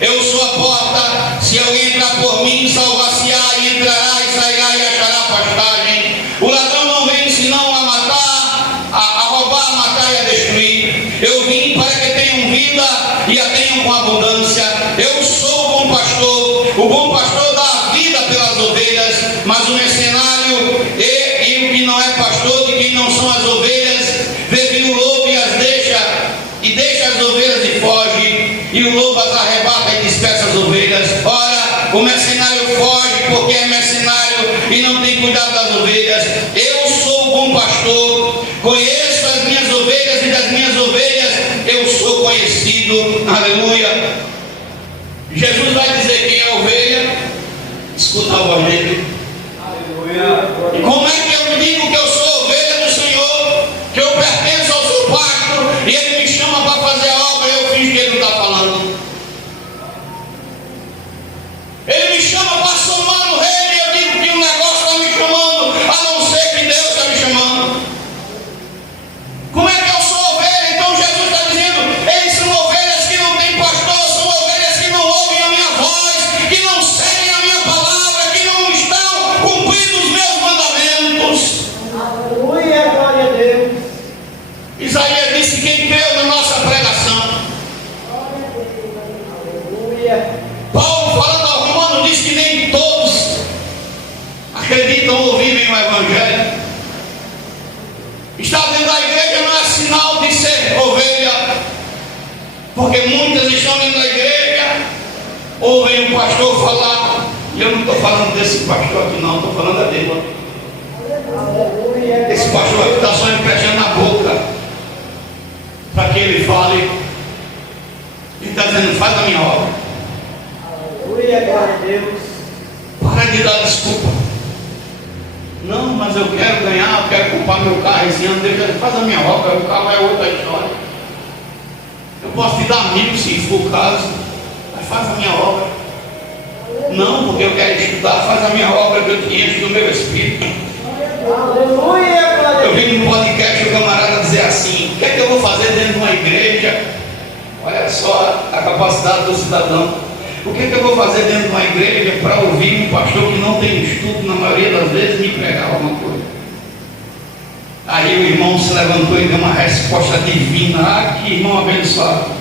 Eu sou a porta, se alguém entrar por mim, salvar-se-á, e entrará e sairá e achará pastagem. O ladrão não vem senão a matar, a roubar, a matar e a destruir. Eu vim para que tenham vida e a tenham com abundância. Eu sou o bom pastor dá a vida pelas ovelhas, mas o mercenário e o que não é pastor, de quem não são as ovelhas, vê o lobo e deixa as ovelhas e foge, e o lobo as arrebata e dispersa as ovelhas. Ora, o mercenário foge porque é mercenário e não tem cuidado das ovelhas. Eu sou o bom pastor, conheço as minhas ovelhas, e das minhas ovelhas eu sou conhecido. Aleluia. Jesus vai dizer quem é a ovelha. Escuta a voz dele. Aleluia. E como é que eu digo que eu sou ovelha do Senhor, que eu pertenço ao acreditam ou vivem o Evangelho. Estar dentro da igreja não é sinal de ser ovelha, porque muitas estão dentro da igreja, ouvem o pastor falar, e eu não estou falando desse pastor aqui não, estou falando dele. Esse pastor aqui está só emprestando na boca, para que ele fale. Ele está dizendo, faz a minha obra. Aleluia, glória a Deus. Para de dar desculpa. Não, mas eu quero ganhar, eu quero comprar meu carro esse ano. Deixa ele, faz a minha obra, o carro é outra história. Eu posso te dar 1.000 se for o caso, mas faz a minha obra. Não, porque eu quero estudar, faz a minha obra que eu te encho do meu espírito. Aleluia, glória a Eu Deus. vi no podcast o camarada dizer assim: o que é que eu vou fazer dentro de uma igreja? Olha só a capacidade do cidadão. O que é que eu vou fazer dentro de uma igreja para ouvir um pastor que não tem estudo, na maioria das vezes, me pregar alguma coisa? Aí o irmão se levantou e deu uma resposta divina. Ah, que irmão abençoado.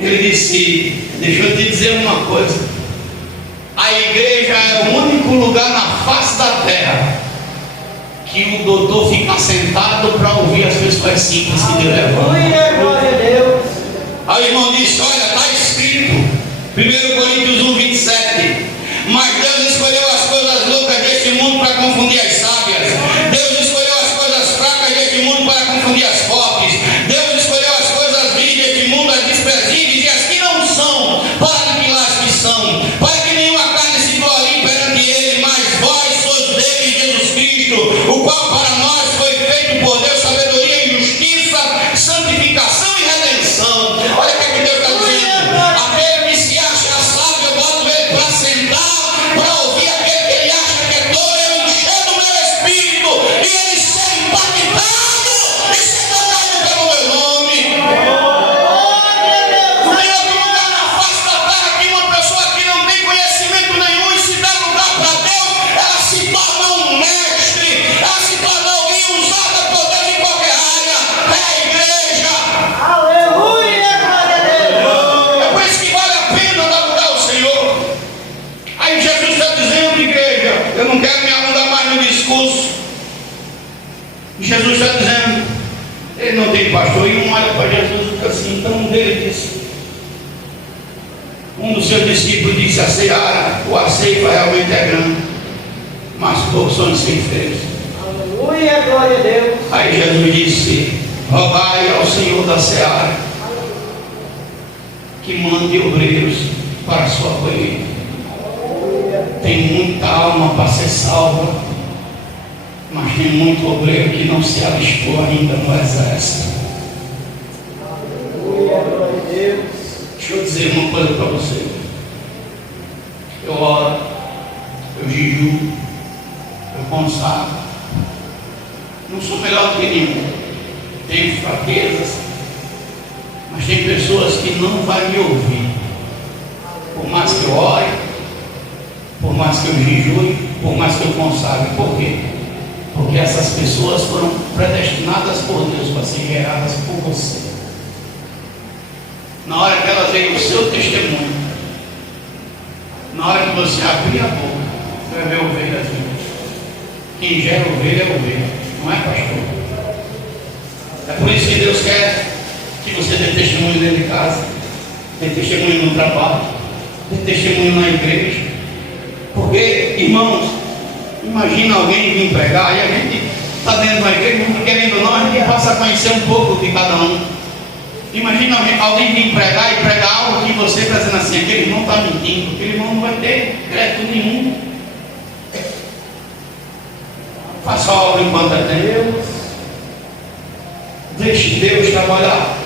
Ele disse: deixa eu te dizer uma coisa. A igreja é o único lugar na face da terra que o doutor fica sentado para ouvir as pessoas simples que Deus levanta. Aleluia, glória a Deus. Aí o irmão disse: olha, está escrito 1 Coríntios 1:27, mas Deus escolheu as coisas loucas deste mundo para confundir as sábias. Deus escolheu as coisas fracas deste mundo para confundir as fortes. Deus escolheu as coisas vis deste mundo, as desprezíveis e as que não são, para aniquilar as que são, para que nenhuma carne se glórie perante ele, mas vós sois dele, Jesus Cristo, o qual para nós foi feito por Deus sabedoria e justiça, santificação e redenção. Olha o que Deus está dizendo. Aquele que se acha sábio, eu boto ele para sentar, para ouvir aquele que ele acha que é tolo, eu encher do meu espírito e ele ser impactado e ser tocado pelo meu nome. Não tem outro lugar na face da terra que uma pessoa que não tem conhecimento nenhum e se dá lugar para Deus, ela se torna um mestre, ela se torna alguém usada por Deus em qualquer área. É a igreja. Aleluia, glória a Deus. É por isso que vale a pena dar lugar ao Senhor. Aí Jesus está dizendo, igreja, eu não quero me alongar mais no discurso. Jesus está dizendo, ele não tem pastor, e um olha para Jesus e fica assim. Então um dele disse, um dos seus discípulos disse: a seara, ou a ceifa realmente é grande, mas poucos são os ceifeiros. Aleluia, glória a Deus. Aí Jesus disse: rogai ao Senhor da seara que mande obreiros para a sua colheita. Tem muita alma para ser salva, mas tem muito obreiro que não se alistou ainda no exército. Aleluia, glória a Deus. Deixa eu dizer uma coisa para você. Eu oro, eu jejuo, eu consagro. Não sou melhor do que nenhum. Tenho fraquezas, mas tem pessoas que não vão me ouvir. Por mais que eu ore, por mais que eu jejue, por mais que eu consagre. Por quê? Porque essas pessoas foram predestinadas por Deus para serem geradas por você. Na hora que elas veem o seu testemunho, na hora que você abrir a boca, você vai ver ovelhas vivas. Quem gera ovelha é ovelha, não é pastor. É por isso que Deus quer que você dê testemunho dentro de casa, dê testemunho no trabalho, dê testemunho na igreja. Porque, irmãos, imagina alguém vir pregar e a gente está dentro de uma igreja, querendo ou não, a gente passa a conhecer um pouco de cada um. Imagina alguém vir pregar e pregar algo que você está dizendo assim: aquele irmão está mentindo, aquele irmão não vai ter crédito nenhum. Faça a obra enquanto é Deus. Deixe Deus trabalhar.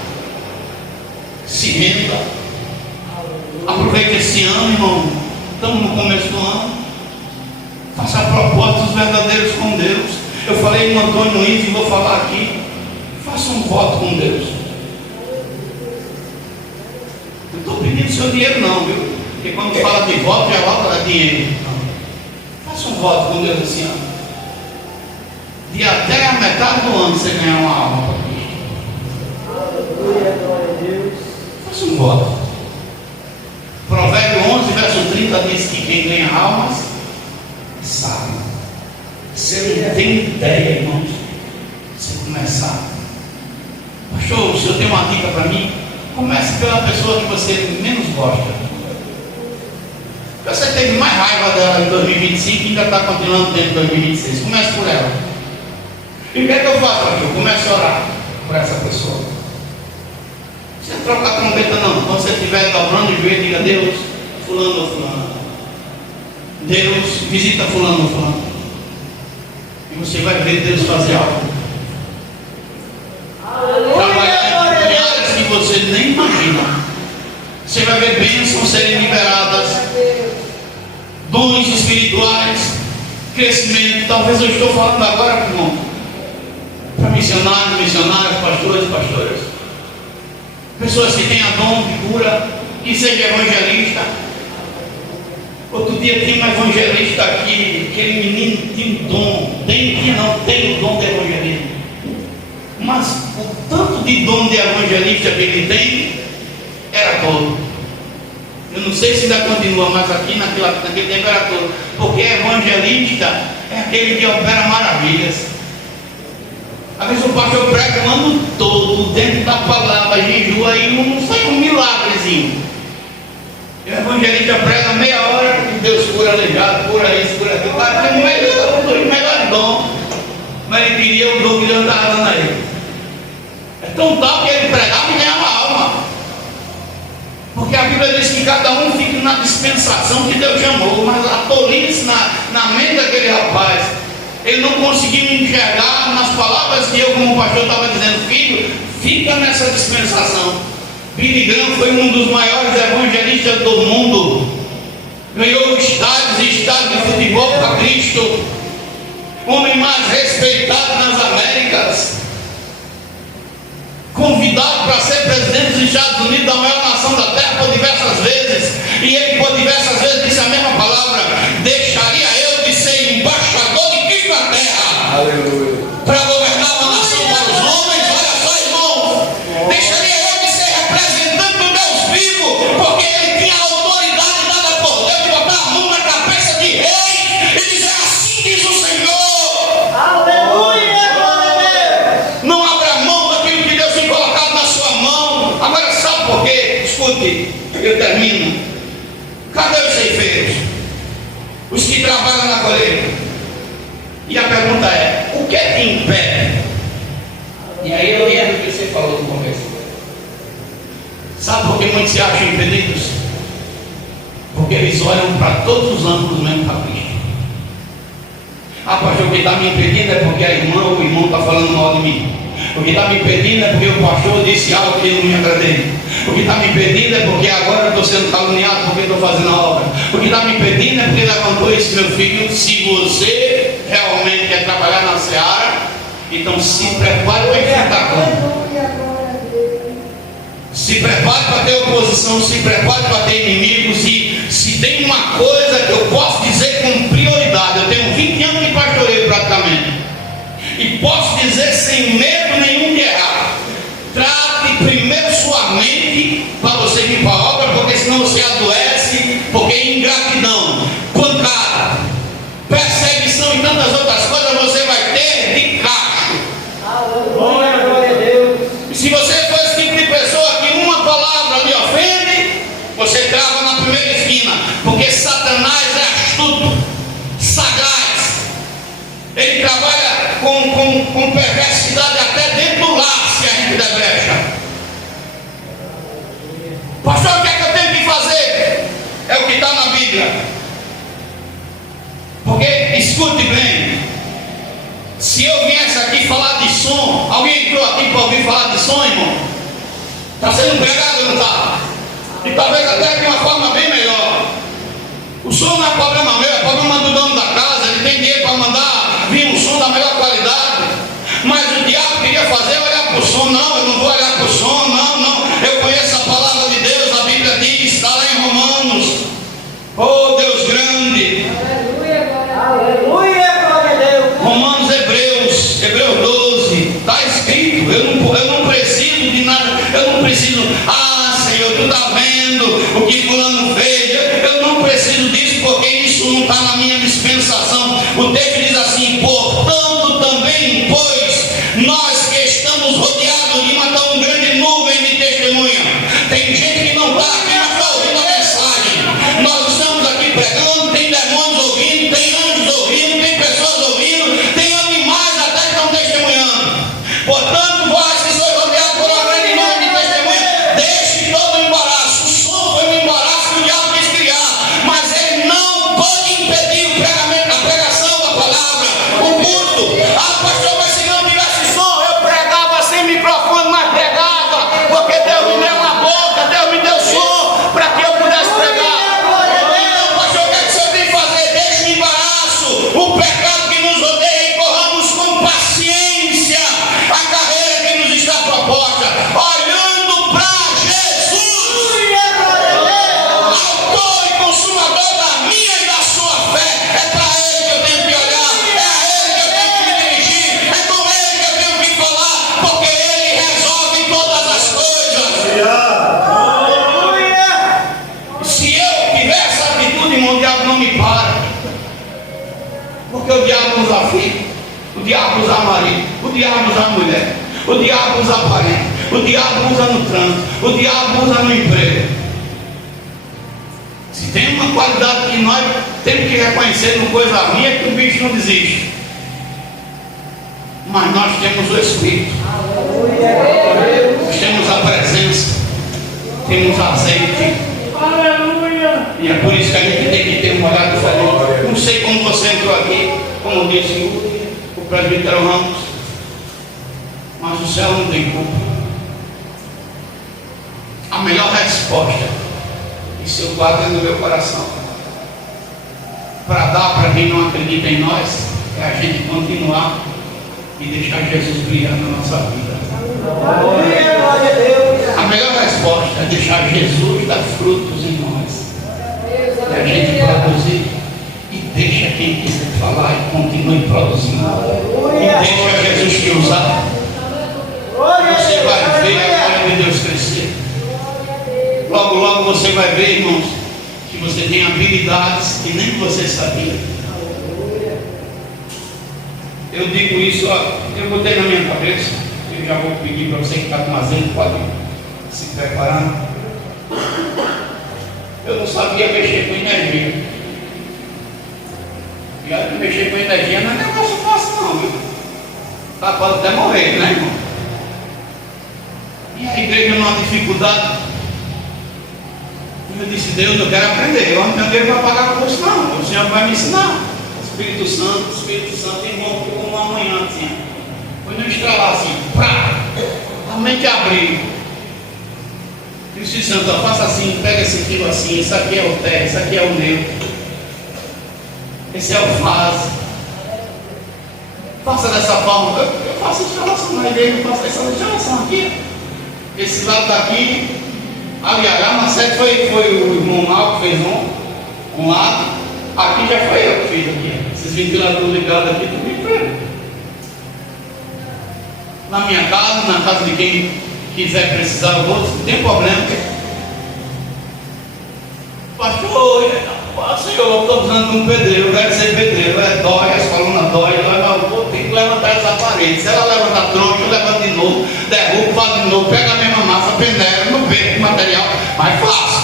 Cimenta. Aproveite esse ano, irmão. Estamos no começo do ano. Faça propósitos verdadeiros com Deus. Eu falei no Antônio Luiz e vou falar aqui. Faça um voto com Deus. Não estou pedindo seu dinheiro não, viu? Porque quando fala de voto, já logo dá dinheiro. Não. Faça um voto com Deus esse ano. De até a metade do ano você ganhar uma alma para Cristo. Aleluia, glória a Deus. Faça um voto. Provérbio 11, verso 30 diz que quem ganha almas sabe? Você não tem ideia, irmãos. Você começar. Pastor, o senhor tem uma dica para mim? Comece pela pessoa que você menos gosta. Você teve mais raiva dela em 2025 e ainda está continuando dentro de 2026. Comece por ela. E o que é que eu faço, pastor? Comece a orar por essa pessoa. Você não troca a trombeta não. Quando você estiver dobrando o joelho, diga: Deus, fulano ou fulano. Deus, visita fulano ou fulano. E você vai ver Deus fazer algo. Trabalhar em áreas que você nem imagina. Você vai ver bênçãos serem liberadas, dons espirituais, crescimento. Talvez eu estou falando agora para missionários, missionárias, pastores, pastoras, pessoas que têm a dom de cura, que seja evangelista. Outro dia tinha um evangelista aqui, aquele menino tinha um dom, tem o dom de evangelismo, mas o tanto de dom de evangelista que ele tem era todo. Eu não sei se ainda continua, mas aqui naquele tempo era todo, porque evangelista é aquele que opera maravilhas. Às vezes o pastor prega o ano todo dentro da palavra, jejua e não sai um milagrezinho. E o evangelista prega meia hora e Deus cura aleijado, cura isso, cura aquilo. O cara tem o melhor dom, mas ele queria o dom que Deus estava dando a ele. É tão tal que ele pregava e ganhava alma. Porque a Bíblia diz que cada um fica na dispensação que Deus chamou, mas a tolice na mente daquele rapaz, ele não conseguiu enxergar nas palavras que eu, como pastor, estava dizendo: filho, fica nessa dispensação. Billy Graham foi um dos maiores evangelistas do mundo, ganhou estádios e estádios de futebol para Cristo, homem mais respeitado nas Américas, convidado para ser presidente dos Estados Unidos, da maior nação da terra, por diversas vezes, e ele por diversas vezes disse a mesma palavra: deixaria eu de ser embaixador de Cristo na terra, aleluia, para governar uma nação para os homens. Olha só, irmão, deixaria eu de ser representante do Deus vivo, porque ele tinha a autoridade dada por Deus de botar a mão na cabeça de rei e dizer: assim diz o Senhor. Aleluia, glória a Deus. Não abra mão daquilo que Deus tem colocado na sua mão. Agora, sabe por quê? Escute, eu termino. Cadê os ceifeiros? Os que trabalham na colheita. E a pergunta é: o que é que impede? E aí eu lembro o que você falou no começo. Sabe por que muitos se acham impedidos? Porque eles olham para todos os ângulos menos para Cristo. Ah, pastor, o que está me impedindo é porque a irmã ou o irmão está falando mal de mim. O que está me impedindo é porque o pastor disse algo que não me agradei. O que está me impedindo é porque agora eu estou sendo caluniado porque estou fazendo a obra. O que está me impedindo é porque levantou esse meu filho. Se você realmente quer trabalhar na seara, então se prepare para enfrentar como. Se prepare para ter oposição, se prepare para ter inimigos. E se tem uma coisa que eu posso dizer com prioridade, eu tenho 20 anos de pastoreio praticamente, e posso dizer sem medo nenhum de errar: trate primeiro sua mente para você vir para a obra, porque senão você adoece, porque ingratidão, pancada, perseguição e tantas outras coisas você vai ter de cacho. Glória a Deus. E se você for esse tipo de pessoa que uma palavra lhe ofende, você trava na primeira esquina, porque Satanás é astuto, sagaz. Ele trabalha com perversidade até dentro do lar, se a gente der brecha. Pastor, o que é que eu tenho que fazer? É o que está na Bíblia. Porque, escute bem, se eu viesse aqui falar de som, alguém entrou aqui para ouvir falar de som, irmão? Está sendo pregado ou não está? E talvez até de uma forma bem melhor. O som não é problema meu, é problema do dono da casa. Ele tem dinheiro para mandar vir um som da melhor qualidade, mas o diabo queria fazer olhar para o som. Não, eu não vou olhar para o som, não. Eu conheço a palavra de Deus, a Bíblia diz, está lá em Romanos. Oh, Deus grande. Aleluia, glória a Deus. Romanos, Hebreus 12, está escrito. Eu não preciso de nada, eu não preciso. Ah, Senhor, tu está vendo o que fulano fez? Eu não preciso disso, porque isso não está na minha dispensação. Porque o diabo usa filho, o diabo usa marido, o diabo usa mulher, o diabo usa parente, o diabo usa no trânsito, o diabo usa no emprego. Se tem uma qualidade que nós temos que reconhecer no coisa ruim, é que o bicho não desiste. Mas nós temos o Espírito, nós temos a presença, temos azeite. E é por isso que a gente tem que ter um olhar diferente. Não sei como você entrou aqui, como disse o presbítero Ramos, mas o céu não tem culpa. A melhor resposta, isso eu guardo no meu coração, para dar para quem não acredita em nós, é a gente continuar e deixar Jesus brilhar na nossa vida. A melhor resposta é deixar Jesus dar frutos em nós. E a gente produzir e deixa quem quiser falar e continue produzindo. E deixa Jesus te usar. Você vai ver a glória de Deus crescer. Logo, logo você vai ver, irmãos, que você tem habilidades que nem você sabia. Eu digo isso, eu botei na minha cabeça. Eu já vou pedir para você que está com azeite, pode se preparar. Eu não sabia mexer com energia. E aí, mexer com energia não é negócio fácil não, viu? Tá, pode até morrer, né, irmão? E a igreja numa dificuldade. Eu disse, Deus, eu quero aprender. Eu não tenho dinheiro para pagar curso, não. O Senhor vai me ensinar. Espírito Santo, irmão, como amanhã, assim. Foi não estralar assim, prá, a mente abriu. E o Espírito Santo, faça assim, pega esse fio assim, isso aqui é o terra, isso aqui é o neutro, esse é o fase. Faça dessa forma. Eu faço instalação na igreja, eu faço essa instalação aqui. Esse lado daqui, aliás, a Macete foi o irmão Mal que fez um lado, aqui já foi eu que fiz aqui. Esses ventiladores ligados aqui do emprego. Na minha casa, na casa de quem quiser precisar, eu vou, não tem problema. Pastor, Senhor, eu estou precisando de um pedreiro, eu quero ser pedreiro. Dói, as colunas dói, mas eu vou ter que levantar essa parede. Se ela levantar tronco, eu levanto de novo, derrubo, faço de novo, pego a mesma massa, peneiro, não perco o material, mas faço.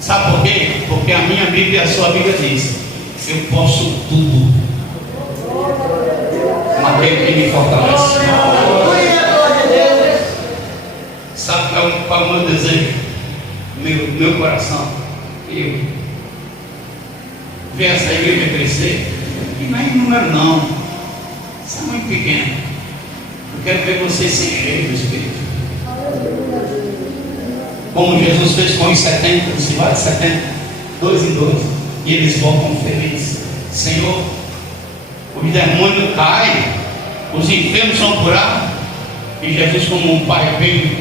Sabe por quê? Porque a minha Bíblia e a sua Bíblia diz: eu posso tudo naquele que me fortalece. Sabe qual é o meu desejo? Meu coração? Eu ver essa igreja crescer. E não é em número não. Isso é muito pequeno. Eu quero ver vocês se cheios do Espírito. Como Jesus fez com os 70, se vai de 70, 2 em 2. E eles voltam felizes. Senhor, os demônios caem, os enfermos são curados. E Jesus, como um pai bem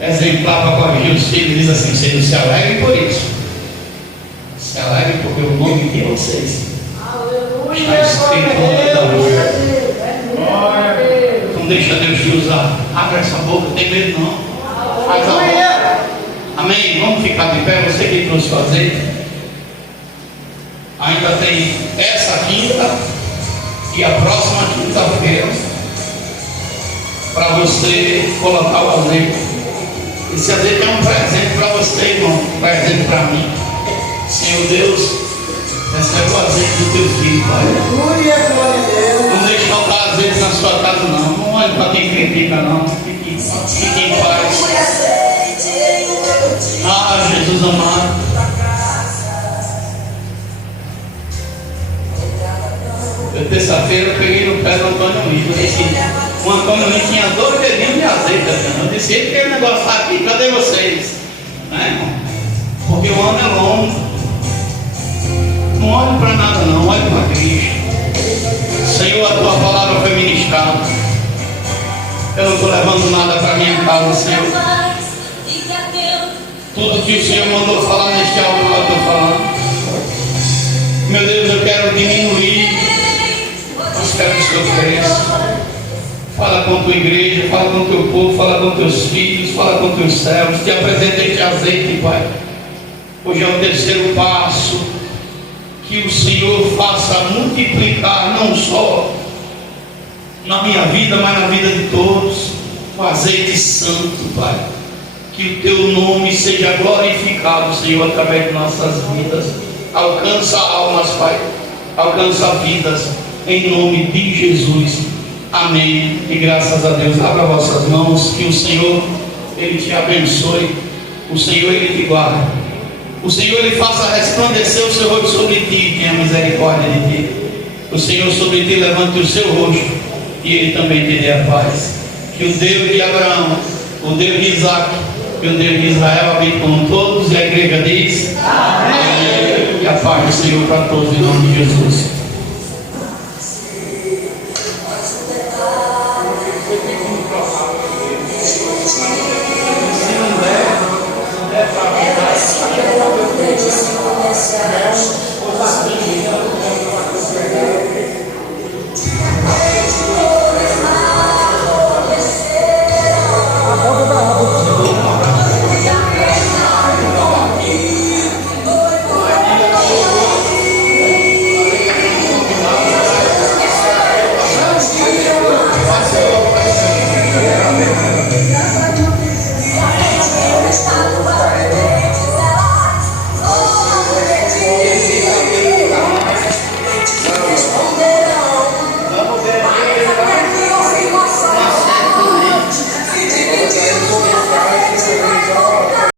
exemplar para corrigir os filhos, diz assim: vocês não se alegrem por isso. Se alegrem porque o nome de vocês está escrito no nome da luz. Então deixa Deus te usar. Abre essa boca, não tem medo não. Faz a obra. Amém? Vamos ficar de pé, você que trouxe o azeite. Ainda tem essa quinta e a próxima quinta-feira para você colocar o azeite. Esse azeite é um presente para você, irmão, um presente para mim. Senhor Deus, recebe o azeite do teu filho, Pai. Não deixe faltar azeite na sua casa, não. Não olhe para quem critica, não. Fique em paz. Ah, Jesus amado. Terça-feira eu peguei no pé do Antônio Luiz. Eu disse: o Antônio Luiz tinha 2 dedinhos de azeite. Eu disse: ele quer negócio aqui, cadê vocês? Né, irmão? Porque o ano é longo. Não olhe para nada, não, olhe para Cristo. Senhor, a tua palavra foi ministrada. Eu não estou levando nada para minha casa, Senhor. Tudo que o Senhor mandou falar neste áudio, eu estou falando. Meu Deus, eu quero diminuir, mas quero que o Senhor cresça. Fala com a tua igreja, fala com o teu povo, fala com teus filhos, fala com teus servos. Te apresentei este azeite, Pai. Hoje é o terceiro passo que o Senhor faça multiplicar não só na minha vida, mas na vida de todos, o azeite santo, Pai. Que o Teu nome seja glorificado, Senhor, através de nossas vidas. Alcança almas, Pai, alcança vidas, em nome de Jesus. Amém. E graças a Deus. Abra vossas mãos, que o Senhor, Ele te abençoe. O Senhor, Ele te guarde. O Senhor, Ele faça resplandecer o seu rosto sobre ti e tenha misericórdia de ti. O Senhor sobre ti levante o seu rosto e Ele também te dê a paz. Que o Deus de Abraão, o Deus de Isaac e o Deus de Israel habite com todos, e a igreja diz amém. E a paz do Senhor para todos, em nome de Jesus.